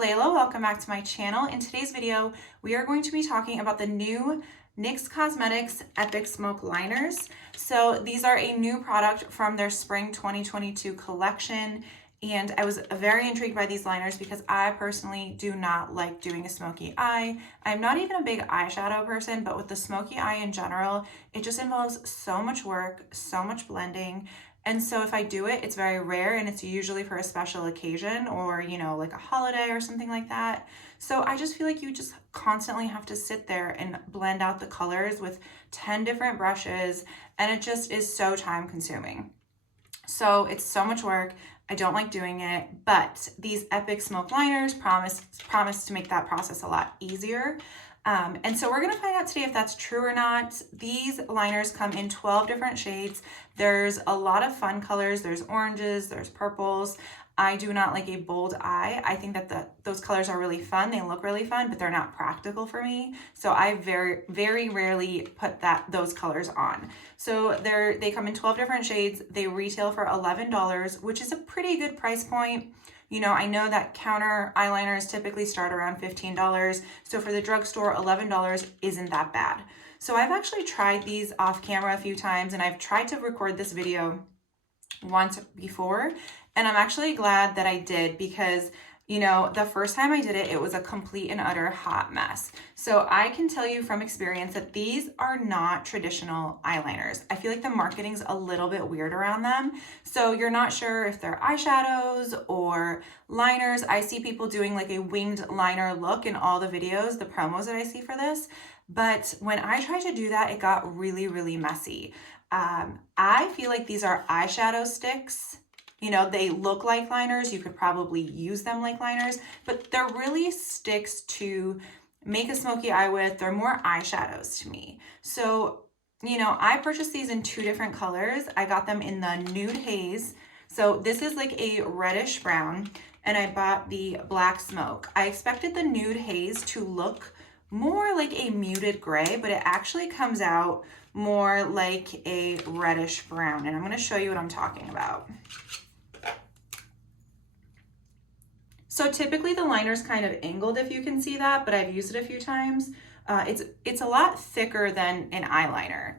Laila. Welcome back to my channel. In today's video, we are going to be talking about the new NYX Cosmetics Epic Smoke Liners. So these are a new product from their Spring 2022 collection. And I was very intrigued by these liners because I personally do not like doing a smoky eye. I'm not even a big eyeshadow person, but with the smoky eye in general, it just involves so much work, so much blending. And so if I do it, it's very rare and it's usually for a special occasion or, you know, like a holiday or something like that. So I just feel like you just constantly have to sit there and blend out the colors with 10 different brushes, and it just is so time consuming. So it's so much work. I don't like doing it, but these Epic Smoke Liners promise to make that process a lot easier. And so we're gonna find out today if that's true or not. These liners come in 12 different shades. There's a lot of fun colors. There's oranges, there's purples. I do not like a bold eye. I think that those colors are really fun. They look really fun, but they're not practical for me. So I very, very rarely put those colors on. So they come in 12 different shades. They retail for $11, which is a pretty good price point. You know, I know that counter eyeliners typically start around $15. So for the drugstore, $11 isn't that bad. So I've actually tried these off camera a few times, and I've tried to record this video once before, and I'm actually glad that I did because, you know, the first time I did it, it was a complete and utter hot mess. So I can tell you from experience that these are not traditional eyeliners. I feel like the marketing's a little bit weird around them. So you're not sure if they're eyeshadows or liners. I see people doing like a winged liner look in all the videos, the promos that I see for this. But when I tried to do that, it got really, really messy. I feel like these are eyeshadow sticks. You know, they look like liners. You could probably use them like liners, but they're really sticks to make a smoky eye with. They're more eyeshadows to me. So, you know, I purchased these in 2 different colors. I got them in the Nude Haze. So this is like a reddish brown, and I bought the Black Smoke. I expected the Nude Haze to look more like a muted gray, but it actually comes out more like a reddish brown. And I'm going to show you what I'm talking about. So typically the liner's kind of angled, if you can see that, but I've used it a few times. It's a lot thicker than an eyeliner.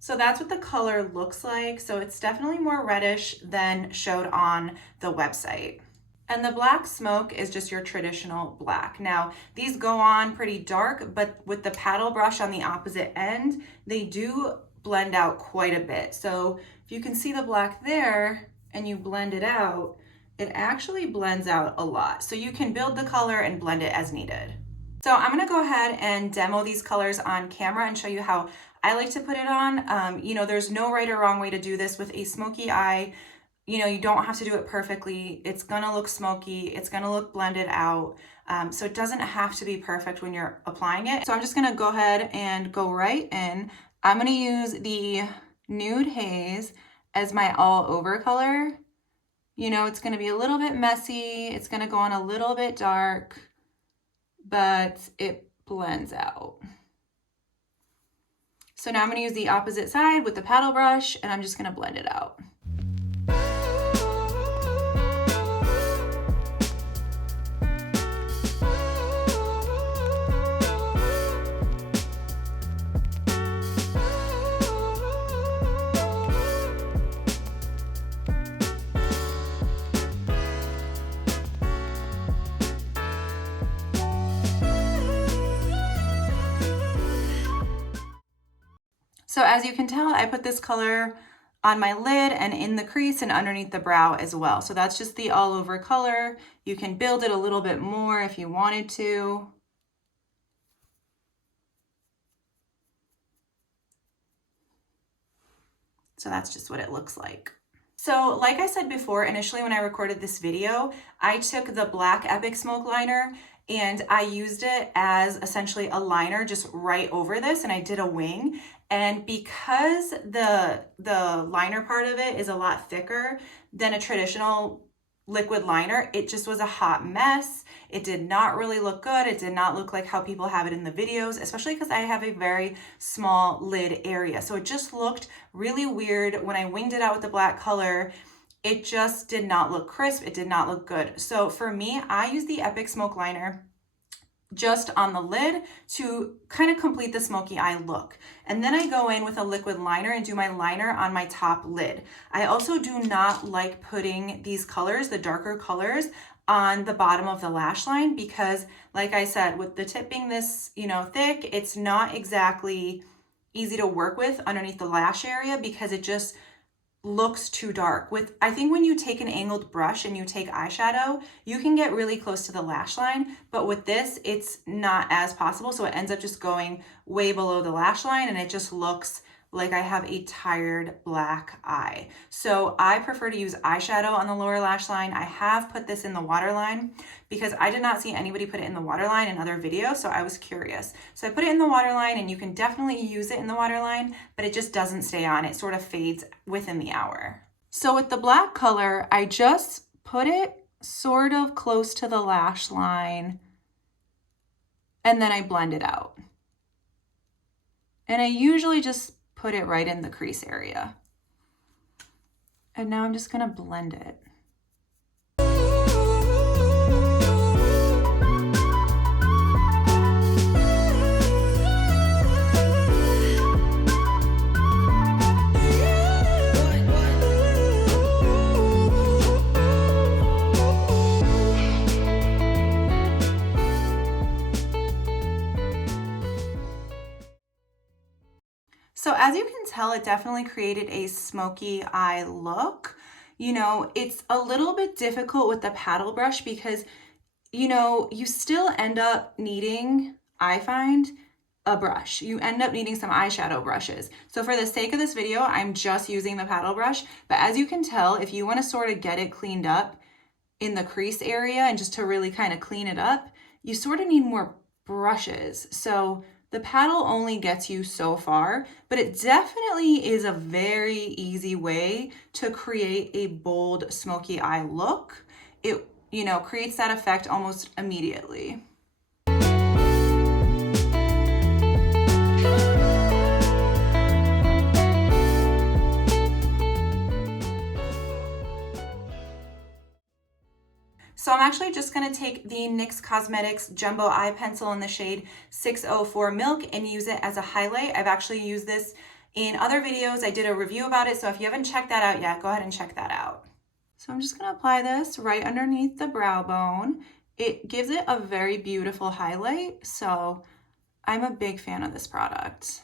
So that's what the color looks like. So it's definitely more reddish than showed on the website. And the Black Smoke is just your traditional black. Now, these go on pretty dark, but with the paddle brush on the opposite end, they do blend out quite a bit. So if you can see the black there and you blend it out, it actually blends out a lot. So you can build the color and blend it as needed. So I'm gonna go ahead and demo these colors on camera and show you how I like to put it on. You know, there's no right or wrong way to do this with a smoky eye. You know, you don't have to do it perfectly. It's gonna look smoky, it's gonna look blended out. So it doesn't have to be perfect when you're applying it. So I'm just gonna go ahead and go right in. I'm gonna use the Nude Haze as my all over color. You know, it's gonna be a little bit messy. It's gonna go on a little bit dark, but it blends out. So now I'm gonna use the opposite side with the paddle brush, and I'm just gonna blend it out. So as you can tell, I put this color on my lid and in the crease and underneath the brow as well. So that's just the all over color. You can build it a little bit more if you wanted to. So that's just what it looks like. So like I said before, initially when I recorded this video, I took the Black Epic Smoke Liner and I used it as essentially a liner just right over this, and I did a wing. And because the liner part of it is a lot thicker than a traditional liquid liner, it just was a hot mess. It did not really look good. It did not look like how people have it in the videos, especially because I have a very small lid area. So it just looked really weird when I winged it out with the black color. it just did not look crisp. It did not look good. So for me, I use the Epic Smoke Liner just on the lid to kind of complete the smoky eye look. And then I go in with a liquid liner and do my liner on my top lid. I also do not like putting these colors, the darker colors, on the bottom of the lash line because, like I said, with the tip being this, thick, it's not exactly easy to work with underneath the lash area because it just looks too dark. I think when you take an angled brush and you take eyeshadow, you can get really close to the lash line, but with this, it's not as possible. So it ends up just going way below the lash line and it just looks like I have a tired black eye. So I prefer to use eyeshadow on the lower lash line. I have put this in the waterline because I did not see anybody put it in the waterline in other videos, so I was curious. So I put it in the waterline and you can definitely use it in the waterline, but it just doesn't stay on. It sort of fades within the hour. So with the black color, I just put it sort of close to the lash line and then I blend it out. And I usually just put it right in the crease area. And now I'm just gonna blend it. So as you can tell, it definitely created a smoky eye look. It's a little bit difficult with the paddle brush because, you still end up needing, I find, a brush. You end up needing some eyeshadow brushes. So for the sake of this video, I'm just using the paddle brush. But as you can tell, if you want to sort of get it cleaned up in the crease area and just to really kind of clean it up, you sort of need more brushes. So the paddle only gets you so far, but it definitely is a very easy way to create a bold smoky eye look. It, creates that effect almost immediately. So I'm actually just going to take the NYX Cosmetics Jumbo Eye Pencil in the shade 604 Milk and use it as a highlight. I've actually used this in other videos. I did a review about it, so if you haven't checked that out yet, go ahead and check that out. So I'm just going to apply this right underneath the brow bone. It gives it a very beautiful highlight, so I'm a big fan of this product.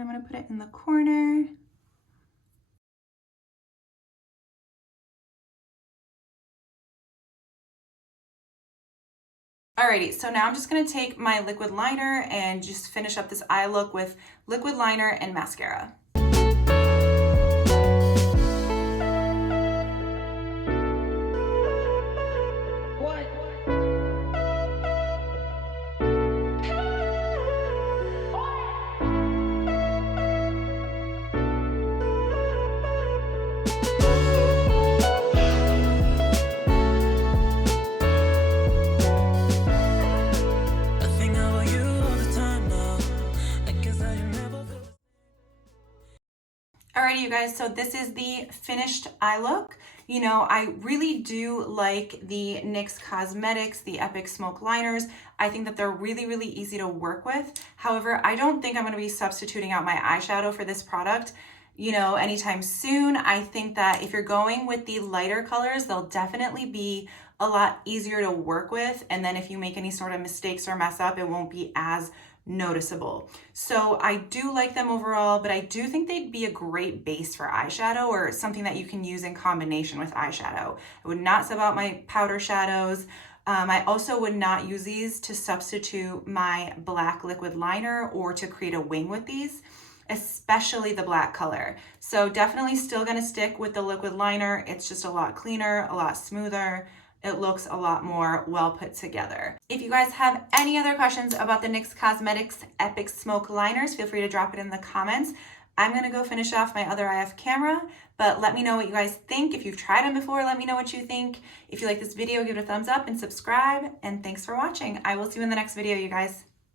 I'm going to put it in the corner. Alrighty, so now I'm just going to take my liquid liner and just finish up this eye look with liquid liner and mascara. Alrighty, you guys, so this is the finished eye look. I really do like the NYX Cosmetics, the Epic Smoke Liners. I think that they're really, really easy to work with. However, I don't think I'm going to be substituting out my eyeshadow for this product, anytime soon. I think that if you're going with the lighter colors, they'll definitely be a lot easier to work with. And then if you make any sort of mistakes or mess up, it won't be as noticeable. So I do like them overall, but I do think they'd be a great base for eyeshadow or something that you can use in combination with eyeshadow. I would not sub out my powder shadows. I also would not use these to substitute my black liquid liner or to create a wing with these, especially the black color. So definitely still gonna stick with the liquid liner. It's just a lot cleaner, a lot smoother. It looks a lot more well put together. If you guys have any other questions about the NYX Cosmetics Epic Smoke Liners, feel free to drop it in the comments. I'm gonna go finish off my other eye off camera, but let me know what you guys think. If you've tried them before, let me know what you think. If you like this video, give it a thumbs up and subscribe, and thanks for watching. I will see you in the next video, you guys.